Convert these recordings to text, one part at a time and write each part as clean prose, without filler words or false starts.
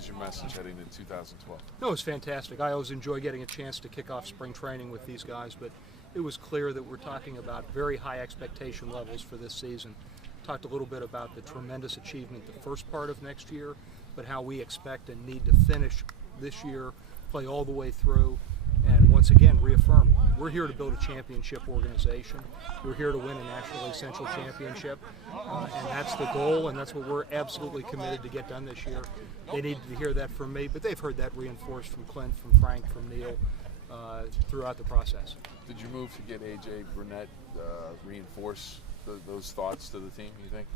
was your message heading into 2012? No, it was fantastic. I always enjoy getting a chance to kick off spring training with these guys, but it was clear that we're talking about very high expectation levels for this season. Talked a little bit about the tremendous achievement the first part of next year, but how we expect and need to finish this year, play all the way through, and once again reaffirm we're here to build a championship organization. We're here to win a National League Central championship, and that's the goal, and that's what we're absolutely committed to get done this year. They needed to hear that from me, but they've heard that reinforced from Clint, from Frank, from Neil throughout the process. Did you move to get A.J. Burnett reinforce those thoughts to the team, you think?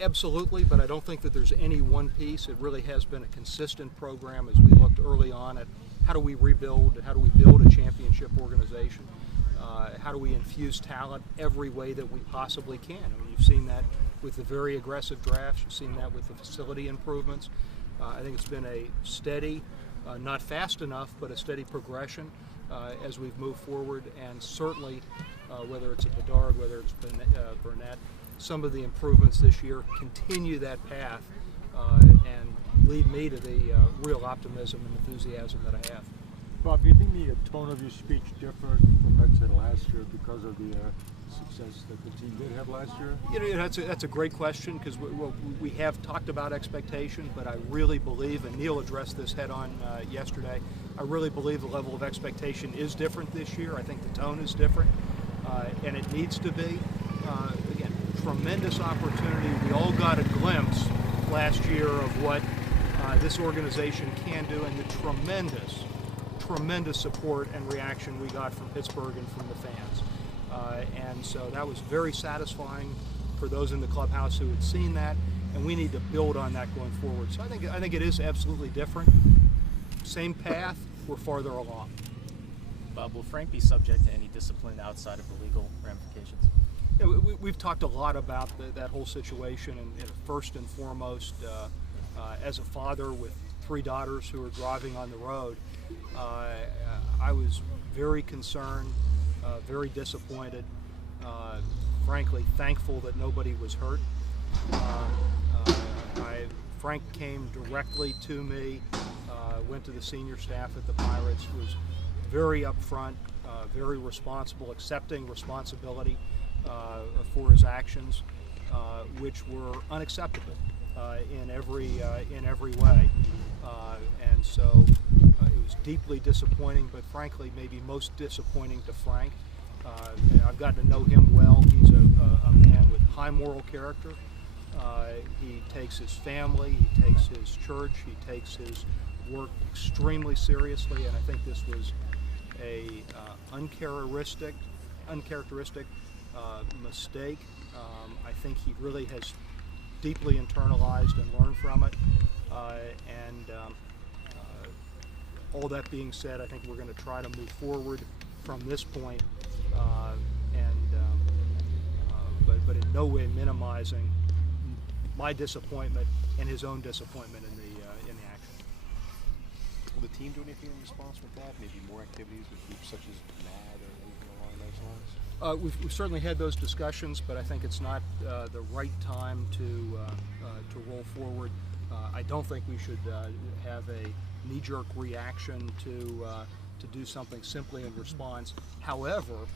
Absolutely, but I don't think that there's any one piece. It really has been a consistent program as we looked early on at how do we rebuild, how do we build a championship organization, how do we infuse talent every way that we possibly can. I mean, you've seen that with the very aggressive drafts, you've seen that with the facility improvements. I think it's been a steady, not fast enough, but a steady progression as we've moved forward, and certainly whether it's at Bedard, whether it's Burnett, some of the improvements this year continue that path and lead me to the real optimism and enthusiasm that I have. Bob, do you think the tone of your speech differed from, let's say, last year because of the success that the team did have last year? You know, that's a great question, because we have talked about expectation, but I really believe, and Neil addressed this head on yesterday, I really believe the level of expectation is different this year. I think the tone is different, and it needs to be. Again, tremendous opportunity. We all got a glimpse last year of what this organization can do, and the tremendous support and reaction we got from Pittsburgh and from the fans. And so that was very satisfying for those in the clubhouse who had seen that, and we need to build on that going forward. So I think it is absolutely different. Same path, we're farther along. Bob, will Frank be subject to any discipline outside of the legal ramifications? Yeah, we've talked a lot about that whole situation, and first and foremost, as a father with 3 daughters who are driving on the road, I was very concerned, very disappointed, frankly thankful that nobody was hurt. Frank came directly to me, went to the senior staff at the Pirates, was very upfront, very responsible, accepting responsibility for his actions, which were unacceptable in every way, and so it was deeply disappointing, but frankly maybe most disappointing to Frank. I've gotten to know him well. He's a man with high moral character. He takes his family, he takes his church, he takes his work extremely seriously, and I think this was a uncharacteristic mistake. I think he really has deeply internalized and learned from it, and all that being said, I think we're going to try to move forward from this point, but in no way minimizing my disappointment and his own disappointment in the action. Will the team do anything in response with that? Maybe more activities with groups such as MAD or anything along those lines? We've certainly had those discussions, but I think it's not the right time to roll forward. I don't think we should have a knee-jerk reaction to do something simply in response. However,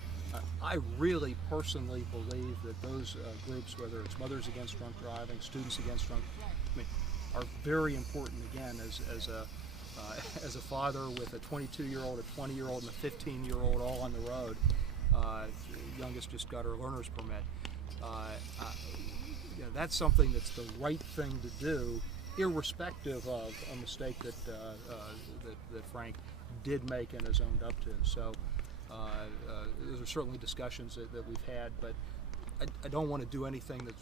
I really personally believe that those groups, whether it's Mothers Against Drunk Driving, Students Against Drunk, are very important. Again, as a father with a 22-year-old, a 20-year-old, and a 15-year-old all on the road. The youngest just got her learner's permit. That's something that's the right thing to do, irrespective of a mistake that Frank did make and has owned up to. So those are certainly discussions that we've had, but I don't want to do anything that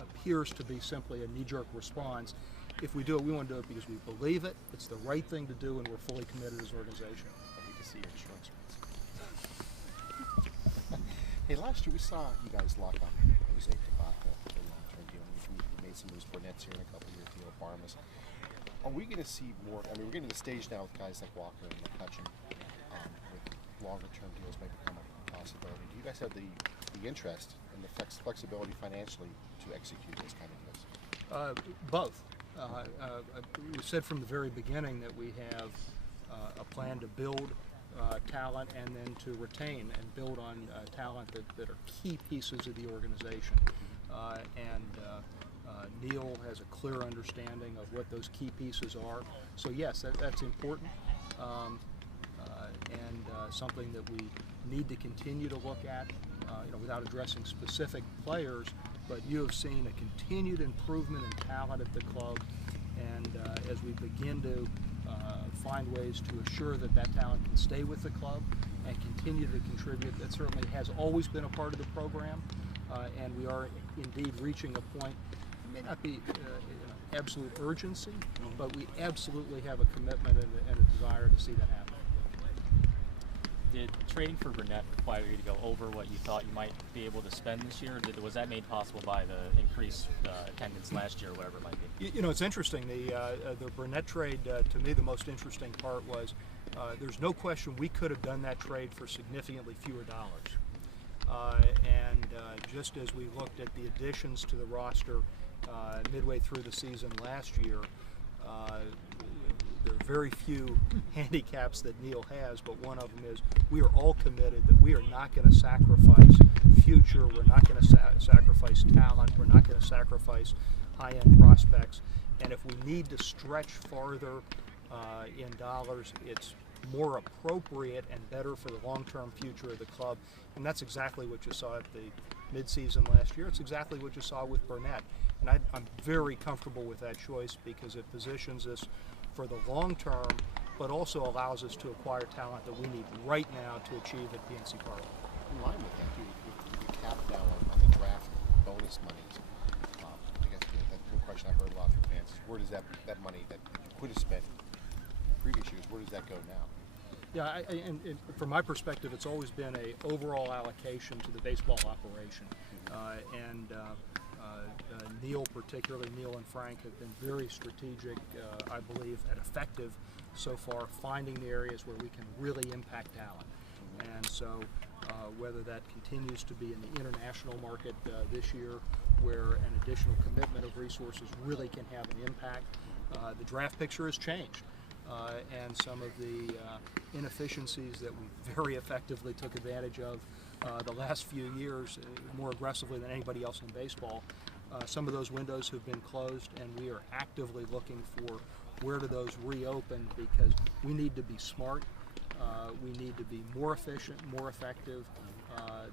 appears to be simply a knee-jerk response. If we do it, we want to do it because we believe it, it's the right thing to do, and we're fully committed as an organization. I need to see your insurance rates. Hey, last year we saw you guys lock up Jose Tabata for a long-term deal, and you made some moves, Burnett's here in a couple-year deal, Barmas. Are we going to see more? I mean, we're getting to the stage now with guys like Walker and McCutchen, with longer-term deals may become a possibility. Do you guys have the interest and the flexibility financially to execute those kind of deals? Both. We said from the very beginning that we have a plan to build talent and then to retain and build on talent that are key pieces of the organization. Neil has a clear understanding of what those key pieces are. So yes, that's important, and something that we need to continue to look at, without addressing specific players. But you have seen a continued improvement in talent at the club, and as we begin to find ways to assure that talent can stay with the club and continue to contribute, that certainly has always been a part of the program, and we are indeed reaching a point. It may not be absolute urgency, but we absolutely have a commitment and a desire to see that happen. Did trading for Burnett require you to go over what you thought you might be able to spend this year? Was that made possible by the increased attendance last year, or whatever it might be? It's interesting. The Burnett trade, to me, the most interesting part was there's no question we could have done that trade for significantly fewer dollars. Just as we looked at the additions to the roster midway through the season last year, there are very few handicaps that Neil has, but one of them is we are all committed that we are not going to sacrifice future, we're not going to sacrifice talent, we're not going to sacrifice high-end prospects, and if we need to stretch farther in dollars, it's more appropriate and better for the long-term future of the club, and that's exactly what you saw at the midseason last year. It's exactly what you saw with Burnett, and I'm very comfortable with that choice because it positions us for the long term, but also allows us to acquire talent that we need right now to achieve at PNC Park. In line with that, you cap now on the draft bonus monies. I guess that's one question I've heard a lot from fans is where does that money that you could have spent in previous years, where does that go now? Yeah, and from my perspective, it's always been a overall allocation to the baseball operation, Neil, particularly Neil and Frank, have been very strategic, I believe, and effective so far, finding the areas where we can really impact talent. And so whether that continues to be in the international market this year, where an additional commitment of resources really can have an impact, the draft picture has changed. And some of the inefficiencies that we very effectively took advantage of the last few years, more aggressively than anybody else in baseball, some of those windows have been closed, and we are actively looking for where do those reopen, because we need to be smart, we need to be more efficient, more effective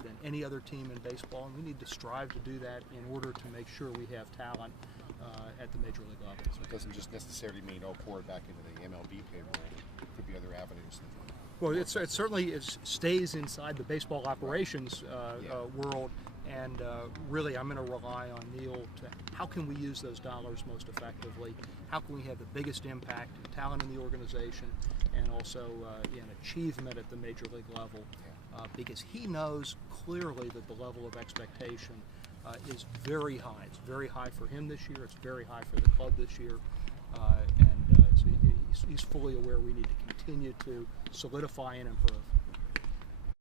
than any other team in baseball, and we need to strive to do that in order to make sure we have talent at the major league level. So it doesn't just necessarily mean pour it back into the MLB payroll. It could be other avenues. Well, it certainly stays inside the baseball operations world, and really I'm going to rely on Neil to how can we use those dollars most effectively, how can we have the biggest impact in talent in the organization, and also in achievement at the major league level, because he knows clearly that the level of expectation is very high. It's very high for him this year, it's very high for the club this year, so he's fully aware we need to continue to solidify and improve.